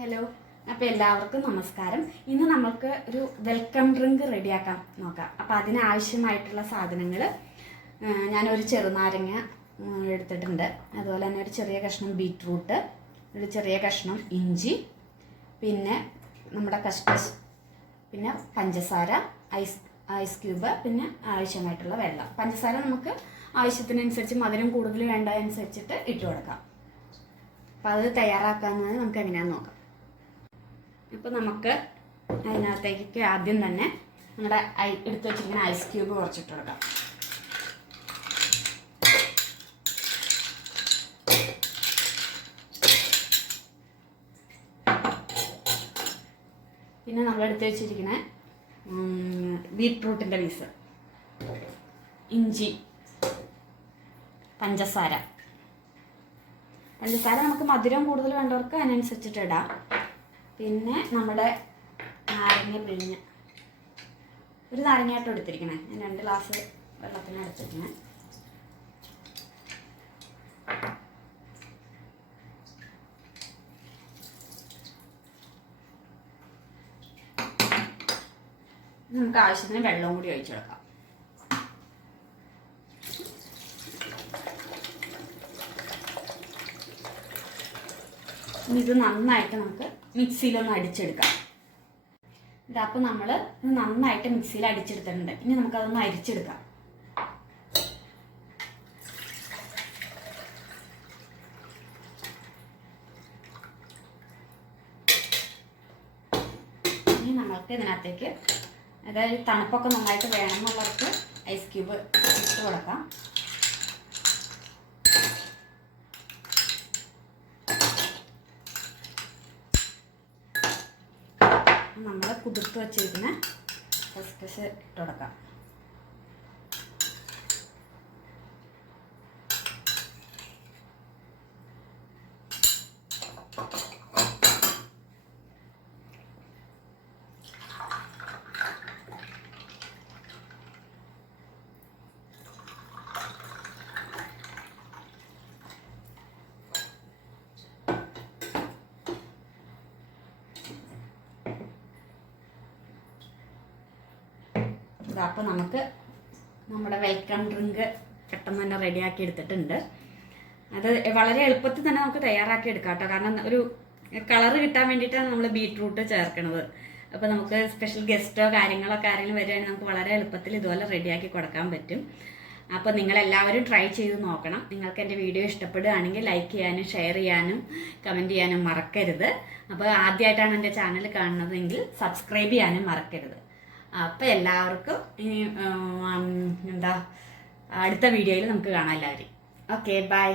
Hello, അപ്പോൾ എല്ലാവർക്കും നമസ്കാരം. ഇന്ന് നമുക്ക് ഒരു വെൽക്കം ഡ്രിങ്ക് റെഡിയാക്കാം നോക്കാം. അപ്പോൾ അതിനാവശ്യമായിട്ടുള്ള സാധനങ്ങൾ ഞാനൊരു ചെറുനാരങ്ങ എടുത്തിട്ടുണ്ട്. അതുപോലെ തന്നെ ഒരു ചെറിയ കഷ്ണം ബീറ്റ്റൂട്ട്, ഒരു ചെറിയ കഷ്ണം ഇഞ്ചി, പിന്നെ നമ്മുടെ കസ്കസ്, പിന്നെ പഞ്ചസാര, ഐസ് ക്യൂബ്, പിന്നെ ആവശ്യമായിട്ടുള്ള വെള്ളം. പഞ്ചസാര നമുക്ക് ആവശ്യത്തിനനുസരിച്ച് മധുരം കൂടുതൽ വേണ്ടതനുസരിച്ചിട്ട് ഇട്ട് കൊടുക്കാം. അപ്പോൾ അത് തയ്യാറാക്കാമെന്നത് നമുക്ക് എങ്ങനെയാണെന്ന് നോക്കാം. ഇപ്പോൾ നമുക്ക് അതിനകത്തേക്ക് ആദ്യം തന്നെ നമ്മുടെ എടുത്ത് വെച്ചിരിക്കുന്ന ഐസ് ക്യൂബ് കുറച്ചിട്ട് കൊടുക്കാം. പിന്നെ നമ്മൾ എടുത്ത് വെച്ചിരിക്കുന്ന ബീറ്റ്റൂട്ടിൻ്റെ പീസ്, ഇഞ്ചി, പഞ്ചസാര നമുക്ക് മധുരം കൂടുതൽ വേണ്ടവർക്ക് അതിനനുസരിച്ചിട്ട് ഇടാം. പിന്നെ നമ്മുടെ നാരങ്ങ പിഴിഞ്ഞ്, ഒരു നാരങ്ങയായിട്ട് എടുത്തിരിക്കണേ, ഞാൻ 2 ഗ്ലാസ് വെള്ളത്തിന് എടുത്തിരിക്കണേ. നമുക്ക് ആവശ്യത്തിന് വെള്ളവും കൂടി ഒഴിച്ചു കൊടുക്കാം. ഇത് നന്നായിട്ട് നമുക്ക് മിക്സിയിലൊന്ന് അടിച്ചെടുക്കാം. അപ്പോൾ നമ്മൾ ഇത് നന്നായിട്ട് മിക്സിയിൽ അടിച്ചെടുത്തിട്ടുണ്ട്. ഇനി നമുക്കതൊന്ന് അരിച്ചെടുക്കാം. ഇനി നമ്മൾക്ക് ഇതിനകത്തേക്ക്, അതായത് തണുപ്പൊക്കെ നന്നായിട്ട് വേണമെന്നുള്ളവർക്ക് ഐസ് ക്യൂബ് ഇട്ട് കൊടുക്കാം. നമ്മൾ കുതിർത്ത് വച്ചിരിക്കുന്ന കസ്കസ് ഇട്ട് കൊടുക്കാം. അപ്പോൾ നമുക്ക് നമ്മുടെ വെൽക്കം ഡ്രിങ്ക് പെട്ടെന്ന് തന്നെ റെഡിയാക്കി എടുത്തിട്ടുണ്ട്. അത് വളരെ എളുപ്പത്തിൽ തന്നെ നമുക്ക് തയ്യാറാക്കി എടുക്കാം കേട്ടോ. കാരണം ഒരു കളറ് കിട്ടാൻ വേണ്ടിയിട്ടാണ് നമ്മൾ ബീറ്റ്റൂട്ട് ചേർക്കുന്നത്. അപ്പോൾ നമുക്ക് സ്പെഷ്യൽ ഗസ്റ്റോ കാര്യങ്ങളൊക്കെ ആരെങ്കിലും വരികയാണെങ്കിൽ നമുക്ക് വളരെ എളുപ്പത്തിൽ ഇതുപോലെ റെഡിയാക്കി കൊടുക്കാൻ പറ്റും. അപ്പോൾ നിങ്ങളെല്ലാവരും ട്രൈ ചെയ്ത് നോക്കണം. നിങ്ങൾക്ക് എൻ്റെ വീഡിയോ ഇഷ്ടപ്പെടുകയാണെങ്കിൽ ലൈക്ക് ചെയ്യാനും ഷെയർ ചെയ്യാനും കമൻറ്റ് ചെയ്യാനും മറക്കരുത്. അപ്പോൾ ആദ്യമായിട്ടാണ് എൻ്റെ ചാനൽ കാണുന്നതെങ്കിൽ സബ്സ്ക്രൈബ് ചെയ്യാനും മറക്കരുത്. അപ്പോൾ എല്ലാവർക്കും ഇനി അടുത്ത വീഡിയോയിൽ നമുക്ക് കാണാം എല്ലാവരും. Okay, by.